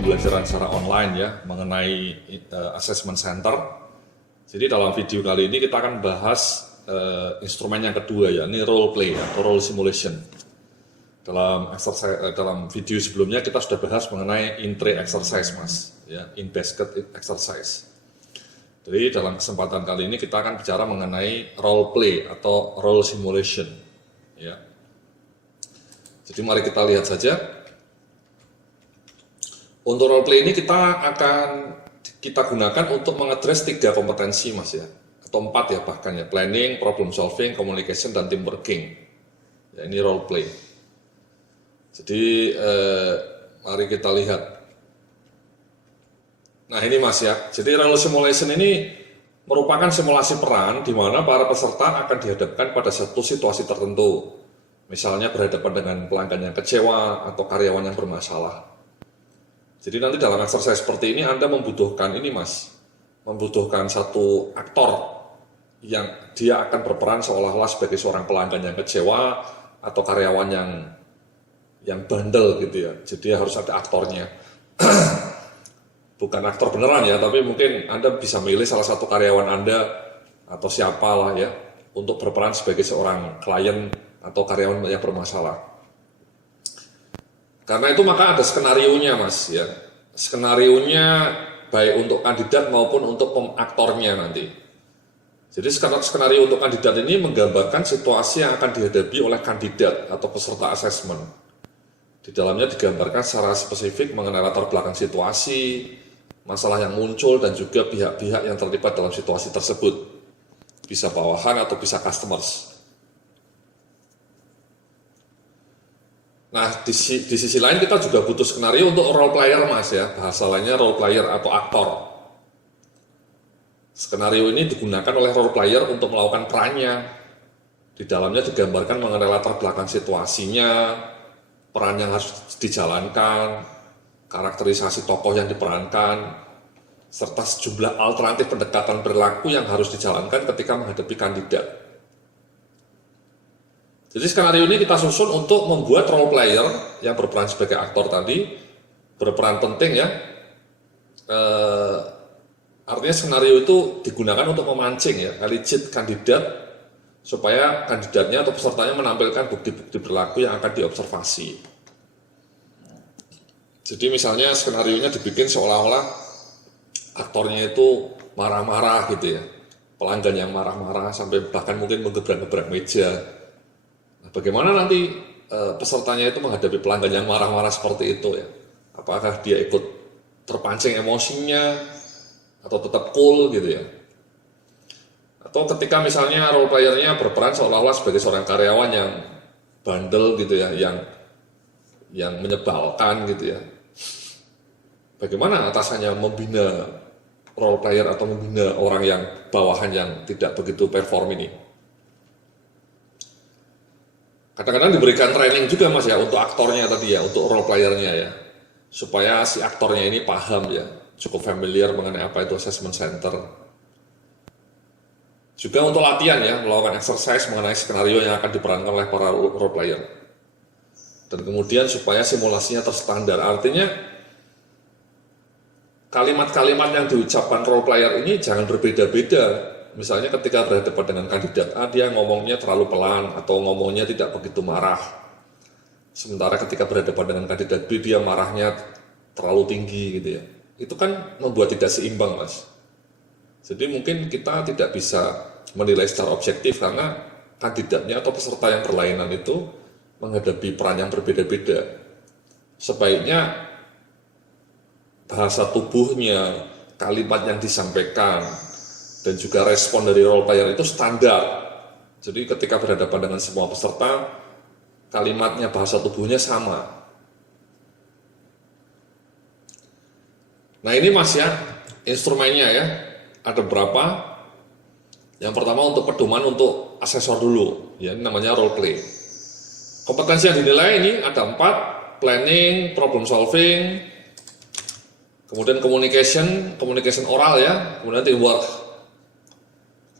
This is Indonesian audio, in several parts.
pembelajaran secara online ya mengenai assessment center. Jadi dalam video kali ini kita akan bahas instrumen yang kedua ya, ini role play atau role simulation. Dalam video sebelumnya kita sudah bahas mengenai in-tray exercise mas, ya, in-basket exercise. Jadi dalam kesempatan kali ini kita akan bicara mengenai role play atau role simulation. Ya. Jadi mari kita lihat saja. Untuk role play ini kita gunakan untuk mengadres 3 kompetensi mas ya, atau 4 ya bahkan ya, planning, problem solving, communication, dan team working. Ya, ini role play. Jadi mari kita lihat. Nah ini mas ya, jadi role simulation ini merupakan simulasi peran di mana para peserta akan dihadapkan pada satu situasi tertentu. Misalnya berhadapan dengan pelanggan yang kecewa atau karyawan yang bermasalah. Jadi nanti dalam exercise seperti ini Anda membutuhkan satu aktor yang dia akan berperan seolah-olah sebagai seorang pelanggan yang kecewa atau karyawan yang bandel gitu ya. Jadi harus ada aktornya. Bukan aktor beneran ya, tapi mungkin Anda bisa milih salah satu karyawan Anda atau siapalah ya untuk berperan sebagai seorang klien atau karyawan yang bermasalah. Karena itu maka ada skenarionya mas ya, skenarionya baik untuk kandidat maupun untuk aktornya nanti. Jadi skenario untuk kandidat ini menggambarkan situasi yang akan dihadapi oleh kandidat atau peserta asesmen. Di dalamnya digambarkan secara spesifik mengenai latar belakang situasi, masalah yang muncul dan juga pihak-pihak yang terlibat dalam situasi tersebut. Bisa bawahan atau bisa customers. Nah, di sisi lain kita juga butuh skenario untuk role player mas ya, bahasa lainnya role player atau aktor. Skenario ini digunakan oleh role player untuk melakukan perannya. Di dalamnya digambarkan mengenai latar belakang situasinya, peran yang harus dijalankan, karakterisasi tokoh yang diperankan, serta sejumlah alternatif pendekatan perilaku yang harus dijalankan ketika menghadapi kandidat. Jadi skenario ini kita susun untuk membuat role player yang berperan sebagai aktor tadi berperan penting ya. Artinya skenario itu digunakan untuk memancing ya, elicit kandidat supaya kandidatnya atau pesertanya menampilkan bukti-bukti perilaku yang akan diobservasi. Jadi misalnya skenario nya dibikin seolah-olah aktornya itu marah-marah gitu ya, pelanggan yang marah-marah sampai bahkan mungkin menggebrak-gebrak meja. Bagaimana nanti pesertanya itu menghadapi pelanggan yang marah-marah seperti itu ya? Apakah dia ikut terpancing emosinya atau tetap cool gitu ya? Atau ketika misalnya role playernya berperan seolah-olah sebagai seorang karyawan yang bandel gitu ya, yang menyebalkan gitu ya. Bagaimana atasannya membina role player atau membina orang yang bawahan yang tidak begitu perform ini? Kadang-kadang diberikan training juga mas ya untuk aktornya tadi ya, untuk role playernya ya, supaya si aktornya ini paham ya, cukup familiar mengenai apa itu assessment center. Juga untuk latihan ya, melakukan exercise mengenai skenario yang akan diperankan oleh para role player. Dan kemudian supaya simulasinya terstandar, artinya kalimat-kalimat yang diucapkan role player ini jangan berbeda-beda. Misalnya ketika berhadapan dengan kandidat A, dia ngomongnya terlalu pelan atau ngomongnya tidak begitu marah. Sementara ketika berhadapan dengan kandidat B, dia marahnya terlalu tinggi gitu ya. Itu kan membuat tidak seimbang mas. Jadi mungkin kita tidak bisa menilai secara objektif karena kandidatnya atau peserta yang berlainan itu menghadapi peran yang berbeda-beda. Sebaiknya bahasa tubuhnya, kalimat yang disampaikan, dan juga respon dari role player itu standar. Jadi ketika berhadapan dengan semua peserta, kalimatnya, bahasa tubuhnya sama. Nah ini mas ya, instrumennya ya, ada berapa? Yang pertama untuk pedoman untuk asesor dulu, ya ini namanya role play. Kompetensi yang dinilai ini ada 4, planning, problem solving, kemudian communication oral ya, kemudian teamwork.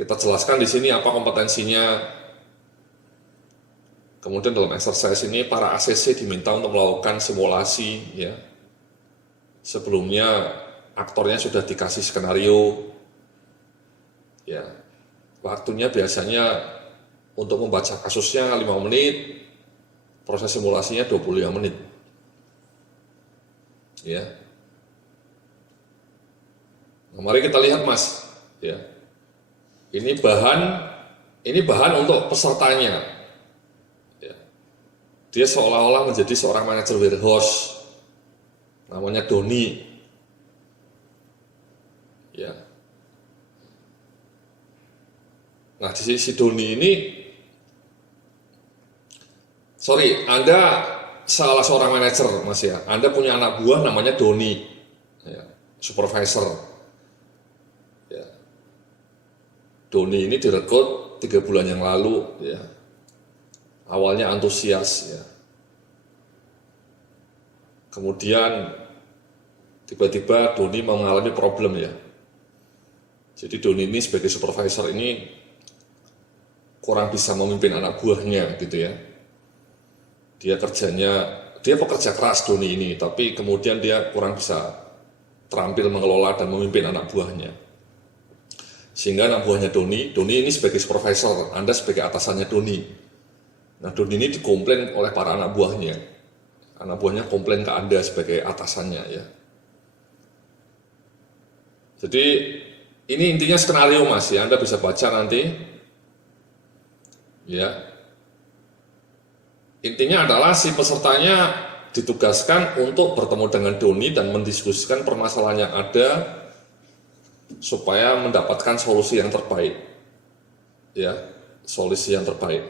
Kita jelaskan di sini apa kompetensinya. Kemudian dalam exercise ini para ACC diminta untuk melakukan simulasi ya. sebelumnya aktornya sudah dikasih skenario, ya waktunya biasanya untuk membaca kasusnya 5 menit, proses simulasinya 25 menit, ya. Nah, mari kita lihat Mas, ya. Ini bahan untuk pesertanya. Ya. Dia seolah-olah menjadi seorang manajer warehouse, namanya Doni. Ya. Nah, di sisi Doni ini, Anda salah seorang manajer Mas ya. Anda punya anak buah namanya Doni, ya, supervisor. Ya. Doni ini direkrut 3 bulan yang lalu, ya. Awalnya antusias, ya. Kemudian tiba-tiba Doni mengalami problem, ya. Jadi Doni ini sebagai supervisor ini kurang bisa memimpin anak buahnya, gitu ya. Dia pekerja keras Doni ini, tapi kemudian dia kurang bisa terampil mengelola dan memimpin anak buahnya. Sehingga anak buahnya Doni ini sebagai supervisor, Anda sebagai atasannya Doni. Nah, Doni ini dikomplain oleh para anak buahnya. Anak buahnya komplain ke Anda sebagai atasannya, ya. Jadi ini intinya skenario Mas ya, Anda bisa baca nanti. Ya. Intinya adalah si pesertanya ditugaskan untuk bertemu dengan Doni dan mendiskusikan permasalahan yang ada supaya mendapatkan solusi yang terbaik, ya, solusi yang terbaik.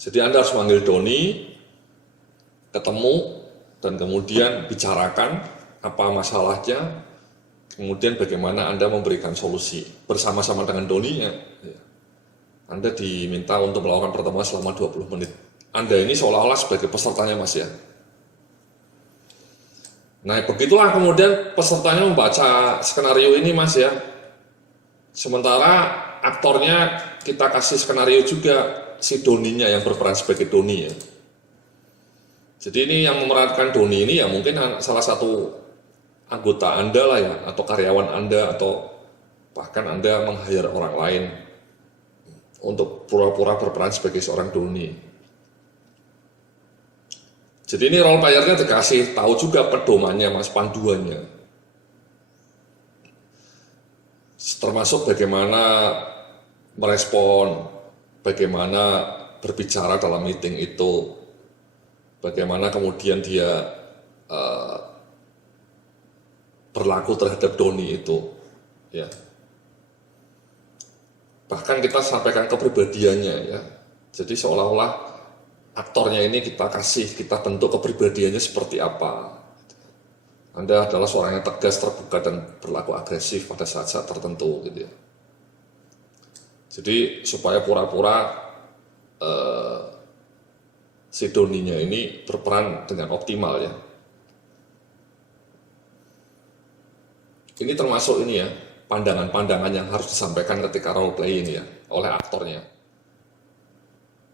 Jadi Anda harus manggil Doni, ketemu, dan kemudian bicarakan apa masalahnya, kemudian bagaimana Anda memberikan solusi bersama-sama dengan Doni. Ya. Anda diminta untuk melakukan pertemuan selama 20 menit. Anda ini seolah-olah sebagai pesertanya Mas ya. Nah, begitulah kemudian pesertanya membaca skenario ini Mas ya. Sementara aktornya kita kasih skenario juga, si Doninya yang berperan sebagai Doni ya. Jadi ini yang memerankan Doni ini ya mungkin salah satu anggota Anda lah ya, atau karyawan Anda, atau bahkan Anda meng-hire orang lain untuk pura-pura berperan sebagai seorang Doni. Jadi ini role playernya dikasih tahu juga pedomannya Mas, panduannya. Termasuk bagaimana merespon, bagaimana berbicara dalam meeting itu, bagaimana kemudian dia berlaku terhadap Doni itu, ya. Bahkan kita sampaikan kepribadiannya, ya. Jadi seolah-olah aktornya ini kita bentuk kepribadiannya seperti apa. Anda adalah seorang yang tegas, terbuka, dan berlaku agresif pada saat-saat tertentu, gitu ya. Jadi supaya pura-pura si Doninya ini berperan dengan optimal, ya. Ini termasuk ini ya, pandangan-pandangan yang harus disampaikan ketika role playing ya, oleh aktornya.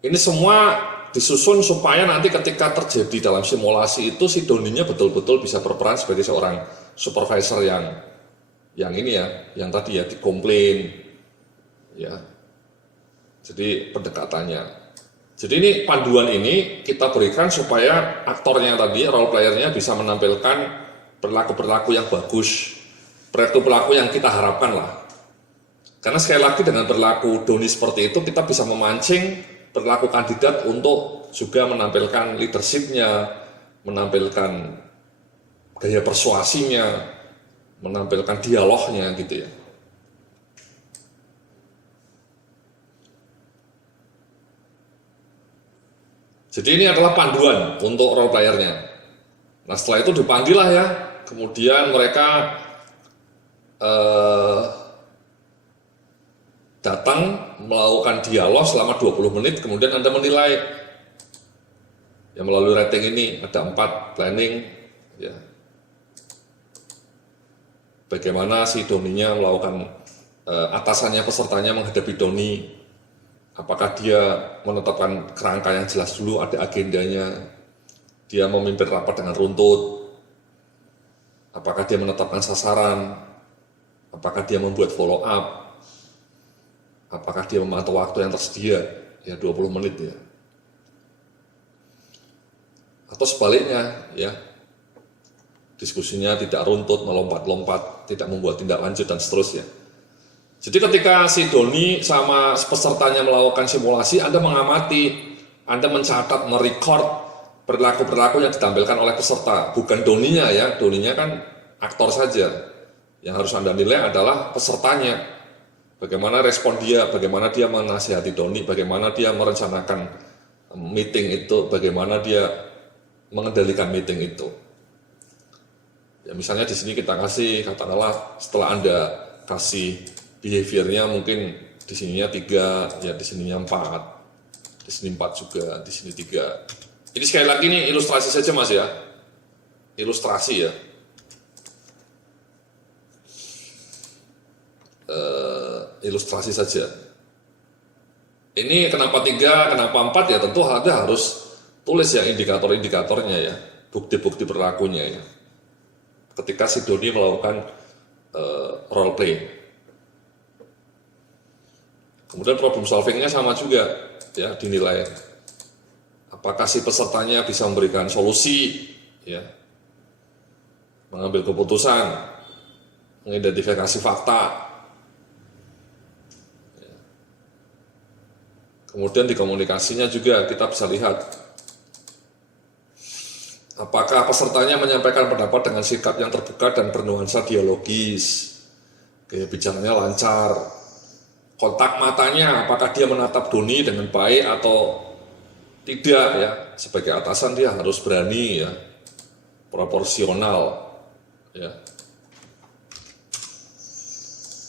Ini semua disusun supaya nanti ketika terjadi dalam simulasi itu si Doninya betul-betul bisa berperan sebagai seorang supervisor yang ini ya, yang tadi ya dikomplain, ya. Jadi pendekatannya. Jadi ini panduan ini kita berikan supaya aktornya tadi, role playernya bisa menampilkan perilaku-perilaku yang bagus, perilaku-perilaku yang kita harapkan lah. Karena sekali lagi dengan perilaku Doni seperti itu kita bisa memancing perilaku kandidat untuk juga menampilkan leadership-nya, menampilkan gaya persuasinya, menampilkan dialognya gitu ya. Jadi ini adalah panduan untuk role playernya. Nah setelah itu dipanggil lah ya, kemudian mereka datang melakukan dialog selama 20 menit, kemudian Anda menilai ya melalui rating ini ada 4 planning ya. Bagaimana si Doninya melakukan atasannya pesertanya menghadapi Doni, apakah dia menetapkan kerangka yang jelas dulu, ada agendanya, dia memimpin rapat dengan runtut, apakah dia menetapkan sasaran, apakah dia membuat follow up, apakah dia memantau waktu yang tersedia, ya 20 menit ya. Atau sebaliknya, ya, diskusinya tidak runtut, melompat-lompat, tidak membuat tindak lanjut dan seterusnya. Jadi ketika si Doni sama pesertanya melakukan simulasi, Anda mengamati, Anda mencatat, merecord perilaku-perilaku yang ditampilkan oleh peserta, bukan Doninya ya, Doninya kan aktor saja. Yang harus Anda nilai adalah pesertanya. Bagaimana respon dia, bagaimana dia menasihati Doni, bagaimana dia merencanakan meeting itu, bagaimana dia mengendalikan meeting itu. Ya misalnya di sini kita kasih, katakanlah setelah Anda kasih behaviornya mungkin di sininya 3, ya di sininya 4, di sini 4 juga, di sini 3. Ini sekali lagi ini ilustrasi saja Mas ya, ilustrasi ya. Ilustrasi saja. Ini kenapa 3, kenapa 4 ya tentu Anda harus tulis ya indikator-indikatornya ya, bukti-bukti perilakunya ya. Ketika si Doni melakukan role play. Kemudian problem solvingnya sama juga ya, dinilai apakah si pesertanya bisa memberikan solusi ya, mengambil keputusan, mengidentifikasi fakta ya. Kemudian di komunikasinya juga kita bisa lihat apakah pesertanya menyampaikan pendapat dengan sikap yang terbuka dan bernuansa dialogis, gaya bicaranya lancar. Kontak matanya, apakah dia menatap Doni dengan baik atau tidak ya. Sebagai atasan dia harus berani ya, proporsional ya.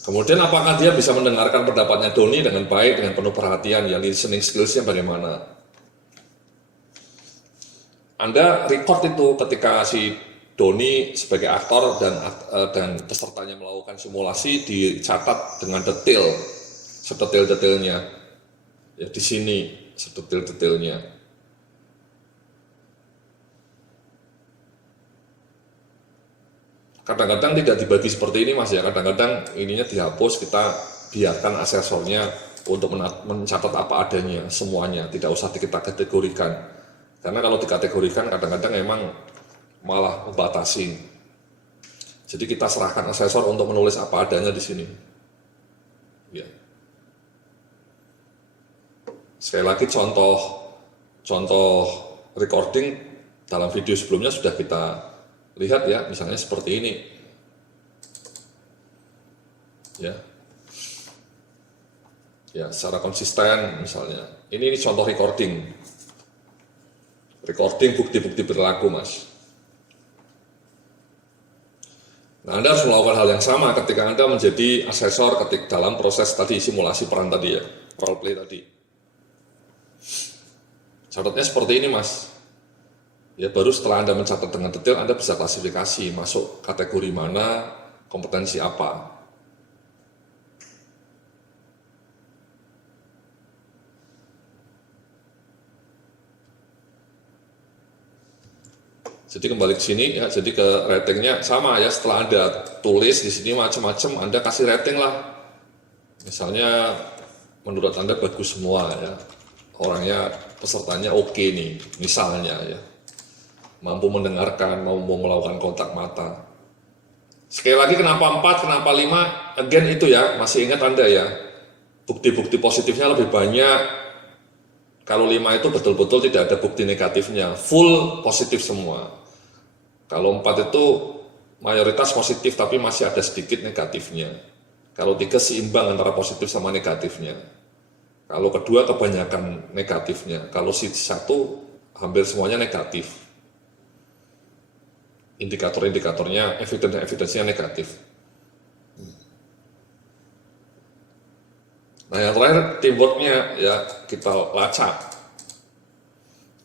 Kemudian apakah dia bisa mendengarkan pendapatnya Doni dengan baik, dengan penuh perhatian ya, listening skills-nya bagaimana. Anda record itu ketika si Doni sebagai aktor dan pesertanya melakukan simulasi, dicatat dengan detail, sedetail-detailnya ya, di sini sedetail-detailnya. Kadang-kadang tidak dibagi seperti ini Mas ya, kadang-kadang ininya dihapus, kita biarkan asesornya untuk mencatat apa adanya semuanya, tidak usah kita kategorikan. Karena kalau dikategorikan kadang-kadang memang malah membatasi. Jadi kita serahkan asesor untuk menulis apa adanya di sini. Ya. Sekali lagi contoh recording dalam video sebelumnya sudah kita lihat ya, misalnya seperti ini. Ya. Ya, secara konsisten misalnya. Ini contoh recording. Recording bukti-bukti perilaku, Mas. Nah, Anda harus melakukan hal yang sama ketika Anda menjadi asesor ketika dalam proses tadi simulasi peran tadi ya, role play tadi. Catatnya seperti ini Mas. Ya baru setelah Anda mencatat dengan detail, Anda bisa klasifikasi masuk kategori mana, kompetensi apa. Jadi kembali ke sini ya, jadi ke ratingnya sama ya, setelah Anda tulis di sini macam-macam, Anda kasih rating lah. Misalnya menurut Anda bagus semua ya, orangnya pesertanya oke nih, misalnya ya, mampu mendengarkan, mampu melakukan kontak mata. Sekali lagi kenapa 4, kenapa 5, again itu ya, masih ingat Anda ya, bukti-bukti positifnya lebih banyak. Kalau 5 itu betul-betul tidak ada bukti negatifnya, full positif semua. Kalau 4 itu mayoritas positif tapi masih ada sedikit negatifnya. Kalau 3 seimbang antara positif sama negatifnya. Kalau kedua kebanyakan negatifnya. Kalau si 1 hampir semuanya negatif. Indikator-indikatornya, evidence-nya negatif. Nah yang terakhir teamworknya ya, kita lacak.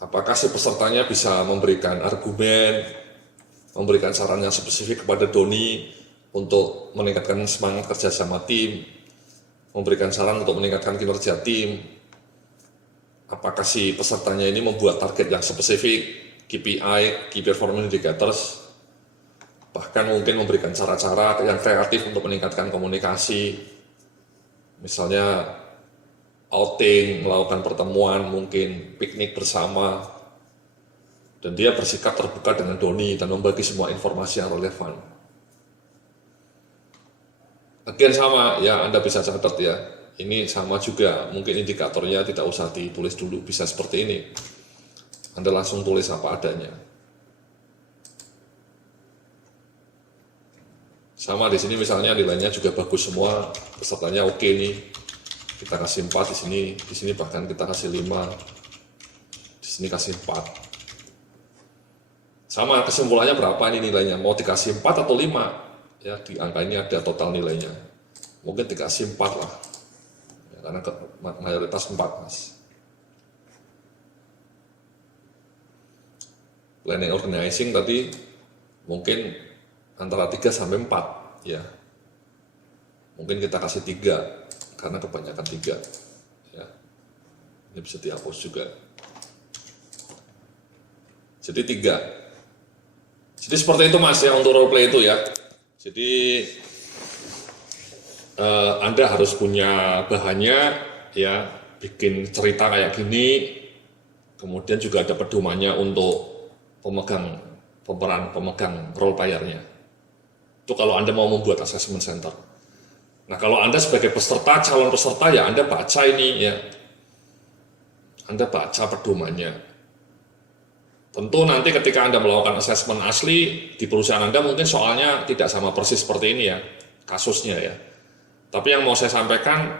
Apakah si pesertanya bisa memberikan argumen, memberikan saran yang spesifik kepada Doni untuk meningkatkan semangat kerja sama tim, memberikan saran untuk meningkatkan kinerja tim. Apakah si pesertanya ini membuat target yang spesifik, KPI, Key Performance Indicators, bahkan mungkin memberikan cara-cara yang kreatif untuk meningkatkan komunikasi, misalnya outing, melakukan pertemuan, mungkin piknik bersama, dan dia bersikap terbuka dengan Doni dan membagi semua informasi yang relevan. Again sama ya, Anda bisa catat ya, ini sama juga, mungkin indikatornya tidak usah ditulis dulu, bisa seperti ini, Anda langsung tulis apa adanya. Sama di sini misalnya nilainya juga bagus semua, pesertanya oke nih, kita kasih 4 di sini bahkan kita kasih 5, di sini kasih 4. Sama kesimpulannya berapa ini nilainya, mau dikasih 4 atau 5? Ya, di angka ini ada total nilainya, mungkin dikasih 4 lah ya, karena mayoritas 4 mas. Planning organizing tadi mungkin antara 3 sampai 4 ya, mungkin kita kasih 3 karena kebanyakan 3 ya, ini bisa dihapus juga, jadi 3. Jadi seperti itu mas ya untuk role play itu ya. Jadi Anda harus punya bahannya ya, bikin cerita kayak gini, kemudian juga ada pedomannya untuk pemegang role playernya. Itu kalau Anda mau membuat assessment center. Nah kalau Anda sebagai peserta, calon peserta ya Anda baca ini ya, Anda baca pedomannya. Tentu nanti ketika Anda melakukan assessment asli di perusahaan Anda mungkin soalnya tidak sama persis seperti ini ya, kasusnya ya. Tapi yang mau saya sampaikan,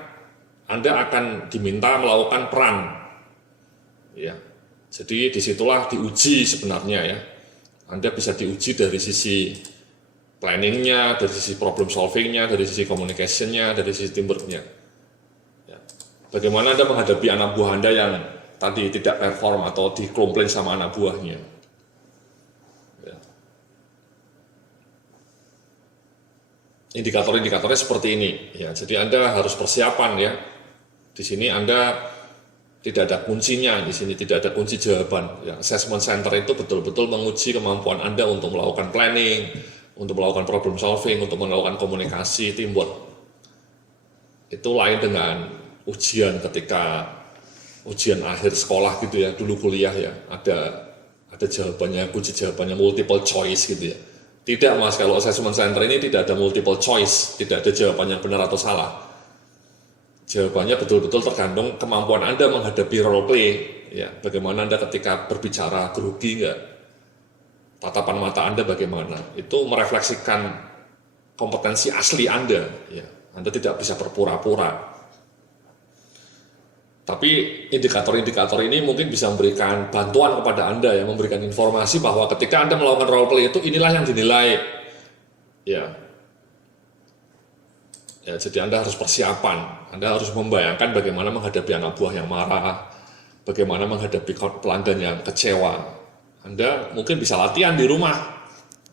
Anda akan diminta melakukan peran. Ya. Jadi disitulah diuji sebenarnya ya. Anda bisa diuji dari sisi planningnya, dari sisi problem solvingnya, dari sisi communicationnya, dari sisi teamworknya. Ya. Bagaimana Anda menghadapi anak buah Anda yang tadi tidak perform atau dikomplain sama anak buahnya. Ya. Indikator-indikatornya seperti ini. Ya, jadi Anda harus persiapan ya. Di sini Anda tidak ada kuncinya, di sini tidak ada kunci jawaban. Ya, assessment center itu betul-betul menguji kemampuan Anda untuk melakukan planning, untuk melakukan problem solving, untuk melakukan komunikasi, teamwork. Itu lain dengan ujian ketika ujian akhir sekolah gitu ya, dulu kuliah ya, ada jawabannya, kunci jawabannya multiple choice gitu ya. Tidak mas, kalau assessment center ini tidak ada multiple choice, tidak ada jawabannya benar atau salah. Jawabannya betul-betul tergantung kemampuan Anda menghadapi role play ya, bagaimana Anda ketika berbicara grogi enggak, tatapan mata Anda bagaimana, itu merefleksikan kompetensi asli Anda ya. Anda tidak bisa berpura-pura. Tapi indikator-indikator ini mungkin bisa memberikan bantuan kepada Anda ya, memberikan informasi bahwa ketika Anda melakukan role play itu inilah yang dinilai. Ya. Ya, jadi Anda harus persiapan. Anda harus membayangkan bagaimana menghadapi anak buah yang marah, bagaimana menghadapi pelanggan yang kecewa. Anda mungkin bisa latihan di rumah.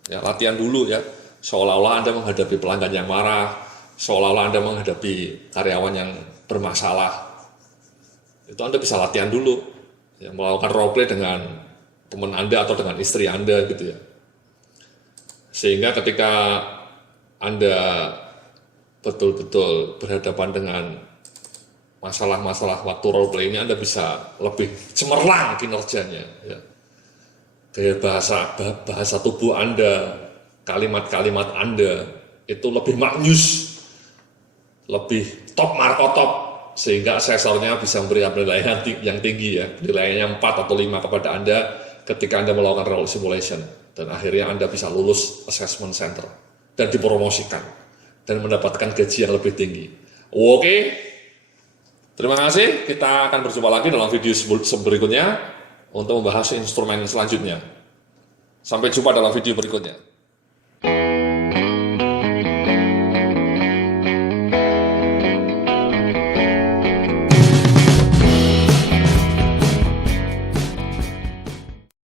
Ya, latihan dulu ya. Seolah-olah Anda menghadapi pelanggan yang marah, seolah-olah Anda menghadapi karyawan yang bermasalah. Itu Anda bisa latihan dulu, ya, melakukan role play dengan teman Anda atau dengan istri Anda gitu ya. Sehingga ketika Anda betul-betul berhadapan dengan masalah-masalah waktu role play ini, Anda bisa lebih cemerlang kinerjanya. Ya. Gaya bahasa tubuh Anda, kalimat-kalimat Anda itu lebih maknyus, lebih top markotop, sehingga asesornya bisa memberikan nilai yang tinggi ya, nilainya 4 atau 5 kepada Anda ketika Anda melakukan role simulation, dan akhirnya Anda bisa lulus assessment center dan dipromosikan dan mendapatkan gaji yang lebih tinggi. Oke, terima kasih, kita akan berjumpa lagi dalam video berikutnya untuk membahas instrumen selanjutnya. Sampai jumpa dalam video berikutnya.